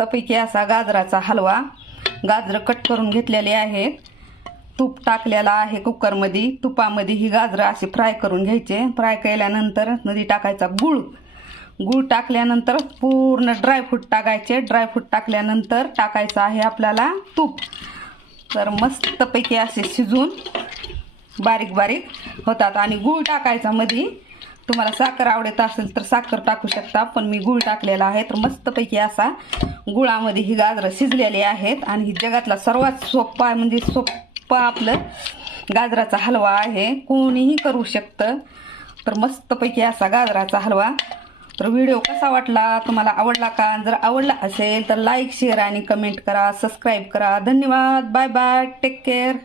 मस्तपैकी असा गाजराचा हलवा। गाजरं कट करून घेतलेले आहेत, तूप टाकलेला आहे कुकरमध्ये। तुपामध्ये ही गाजरं अशी फ्राय करून घ्यायचे। फ्राय केल्यानंतर मध्ये टाकायचा गूळ टाकल्यानंतर पूर्ण ड्रायफ्रूट टाकायचे। ड्रायफ्रूट टाकल्यानंतर टाकायचं आहे आपल्याला तूप। तर मस्तपैकी असे शिजून बारीक बारीक होतात। आणि गूळ टाकायचा मध्ये। तुम्हाला साखर आवडत असेल तर साखर टाकू शकता, पण मी गूळ टाकलेला आहे। तर मस्तपैकी असा गुळामध्ये ही गाजरं शिजलेली आहेत। आणि ही जगातला सर्वात सोपा म्हणजे सोपा आपलं गाजराचा हलवा आहे, कोणीही करू शकतं। तर मस्तपैकी असा गाजराचा हलवा। तर व्हिडिओ कसा वाटला, तुम्हाला आवडला का? जर आवडला असेल तर लाईक शेअर आणि कमेंट करा, सबस्क्राईब करा। धन्यवाद, बाय बाय, टेक केअर।